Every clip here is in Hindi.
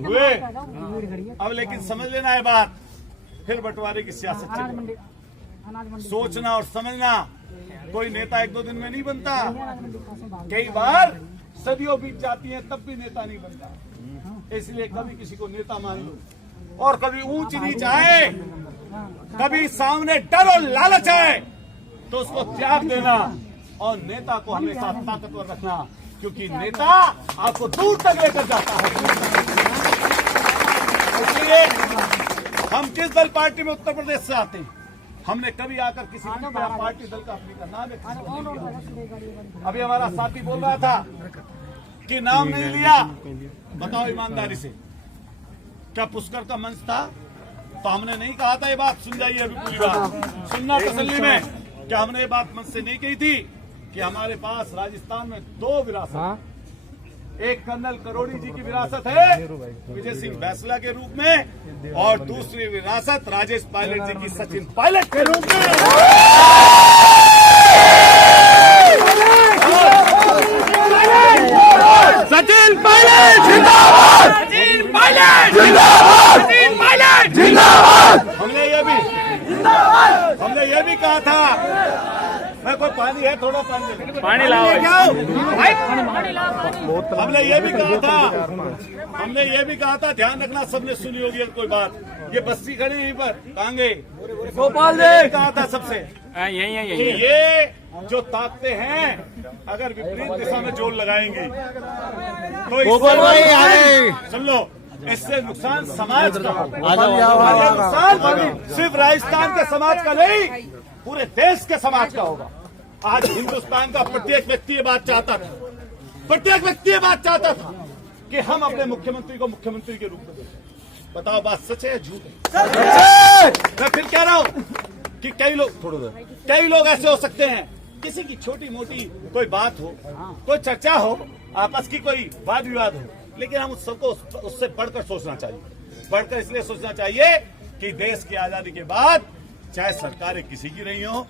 हुए। अब लेकिन समझ लेना है बात, फिर बंटवारे की सियासत चलेगी। सोचना और समझना, कोई नेता एक दो दिन में नहीं बनता, कई बार सदियों बीत जाती है तब भी नेता नहीं बनता। इसलिए कभी किसी को नेता मान लो और कभी ऊंच नीच आए, कभी सामने डर और लालच आए तो उसको त्याग देना और नेता को हमेशा ताकतवर रखना, क्योंकि नेता आपको दूर तक लेकर जाता है। इसलिए हम किस दल पार्टी में उत्तर प्रदेश से आते हैं, हमने कभी आकर किसी पार्टी दल का अपनी का नाम है। अभी हमारा साथी बोल रहा था कि नाम नहीं लिया, बताओ ईमानदारी से क्या पुष्कर का मंच था? तो हमने नहीं कहा था ये बात, सुन जाइए अभी पूरी बात सुनना तसल्ली में। क्या हमने ये बात मंच से नहीं कही थी कि हमारे पास राजस्थान में दो विरासत, एक कर्नल करोड़ी जी की विरासत है विजय सिंह बैसला के रूप में, और दूसरी विरासत राजेश पायलट जी की सचिन पायलट के रूप में। सचिन पायलट जिंदाबाद, सचिन पायलट जिंदाबाद, सचिन पायलट जिंदाबाद। हमने ये भी कहा था, मैं कोई पानी है, थोड़ा पानी लाओ, हमने ये भी कहा था, ध्यान रखना, सबने सुनी होगी कोई बात, ये बस्ती खड़ी यहीं पर कांगे गोपाल जी कहा था सबसे, यही ये जो ताकते हैं अगर विपरीत दिशा में जोर लगाएंगे तो सुन लो, इससे नुकसान समाज का होगा। नुकसान सिर्फ राजस्थान के समाज का नहीं, पूरे देश के समाज का होगा। आज हिंदुस्तान का प्रत्येक व्यक्ति ये बात चाहता था, प्रत्येक व्यक्ति ये बात चाहता था कि हम अपने मुख्यमंत्री को मुख्यमंत्री के रूप में देखें। बताओ बात सच है झूठ है? मैं फिर कह रहा हूं कि कई लोग ऐसे हो सकते हैं, किसी की छोटी मोटी कोई बात हो, कोई चर्चा हो, आपस की कोई वाद विवाद हो, लेकिन हम उस सबको उससे बढ़कर सोचना चाहिए। बढ़कर इसलिए सोचना चाहिए कि देश की आजादी के बाद चाहे सरकारें किसी की रही हो,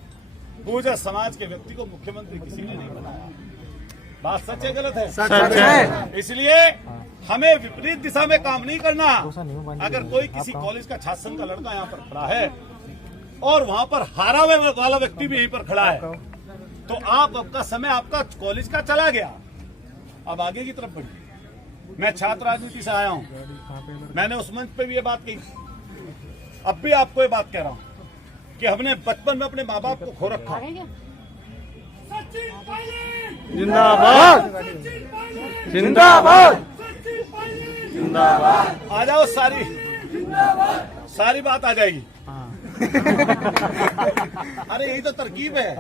पूजा समाज के व्यक्ति को मुख्यमंत्री किसी ने नहीं बनाया। बात सच है गलत है? सच है। इसलिए हमें विपरीत दिशा में काम नहीं करना। अगर कोई किसी कॉलेज का छात्र संघ का लड़का यहाँ पर खड़ा है और वहां पर हारा वाला व्यक्ति भी यहीं पर खड़ा है, तो आपका समय आपका कॉलेज का चला गया, अब आगे की तरफ बढ़िए। मैं छात्र राजनीति से आया हूं, मैंने उस मंच पे भी ये बात कही, अब भी आपको ये बात कह रहा हूं कि हमने बचपन में अपने माँ बाप को खो रखा। जिंदाबाद, जिंदाबाद, जिंदाबाद। आ जाओ, सारी बात आ जाएगी। अरे यही तो तरकीब है,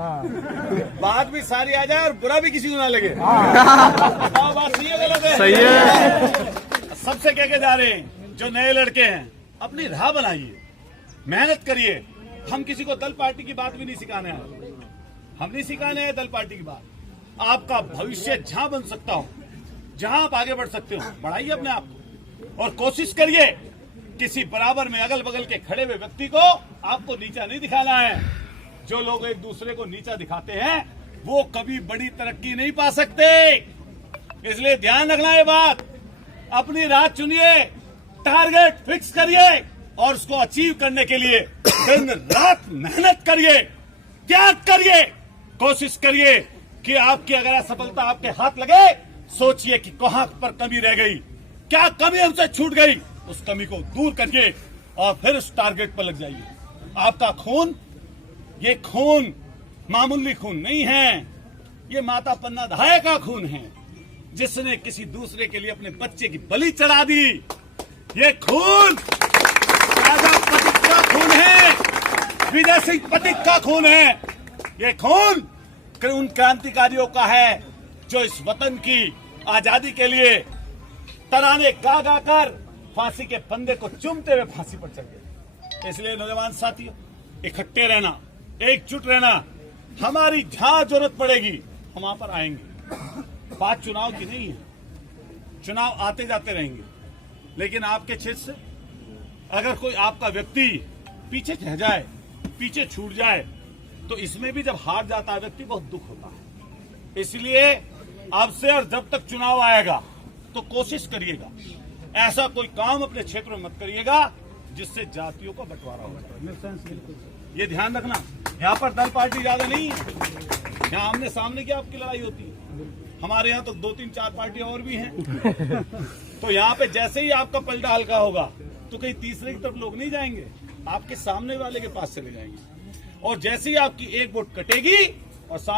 बात भी सारी आ जाए और बुरा भी किसी को ना लगे। बात सही है गलत है? सही है। सबसे कह के जा रहे हैं, जो नए लड़के हैं अपनी राह बनाइए, मेहनत करिए। हम किसी को दल पार्टी की बात भी नहीं सिखाने हैं, हम नहीं सिखाने हैं दल पार्टी की बात। आपका भविष्य जहां बन सकता हो, जहां आप आगे बढ़ सकते हो, बढ़ाइए अपने आप को और कोशिश करिए किसी बराबर में अगल बगल के खड़े हुए व्यक्ति को आपको नीचा नहीं दिखाना है। जो लोग एक दूसरे को नीचा दिखाते हैं वो कभी बड़ी तरक्की नहीं पा सकते। इसलिए ध्यान रखना ये बात, अपनी राह चुनिए, टारगेट फिक्स करिए और उसको अचीव करने के लिए दिन रात मेहनत करिए, त्याग करिए, कोशिश करिए कि आपकी अगर असफलता आपके हाथ लगे, सोचिए कि कहां पर कमी रह गई, क्या कमी हमसे छूट गई, उस कमी को दूर करिए और फिर उस टारगेट पर लग जाइए। आपका खून, ये खून मामूली खून नहीं है, ये माता पन्ना धाय का खून है, जिसने किसी दूसरे के लिए अपने बच्चे की बलि चढ़ा दी। ये खून राजा पथिक का खून है, विजय सिंह पथिक का खून है। ये खून उन क्रांतिकारियों का है जो इस वतन की आजादी के लिए तराने गा गा कर फांसी के फंदे को चूमते हुए फांसी पर चढ़ गए। इसलिए नौजवान साथियों, इकट्ठे रहना, एकजुट रहना, हमारी जहां जरूरत पड़ेगी हम वहां पर आएंगे। बात चुनाव की नहीं है, चुनाव आते जाते रहेंगे, लेकिन आपके क्षेत्र से अगर कोई आपका व्यक्ति पीछे रह जाए, पीछे छूट जाए, तो इसमें भी जब हार जाता है व्यक्ति बहुत दुख होता है। इसलिए अब से और जब तक चुनाव आएगा तो कोशिश करिएगा ऐसा कोई काम अपने क्षेत्र में मत करिएगा जिससे जातियों का बंटवारा हो। ये ध्यान रखना, यहाँ पर दल पार्टी ज्यादा नहीं है, यहाँ आमने सामने की आपकी लड़ाई होती है। हमारे यहाँ तो 2-3-4 पार्टी और भी हैं। तो यहाँ पे जैसे ही आपका पलटा हल्का होगा तो कहीं तीसरे की तरफ लोग नहीं जाएंगे, आपके सामने वाले के पास चले जाएंगे। और जैसे ही आपकी एक वोट कटेगी और सामने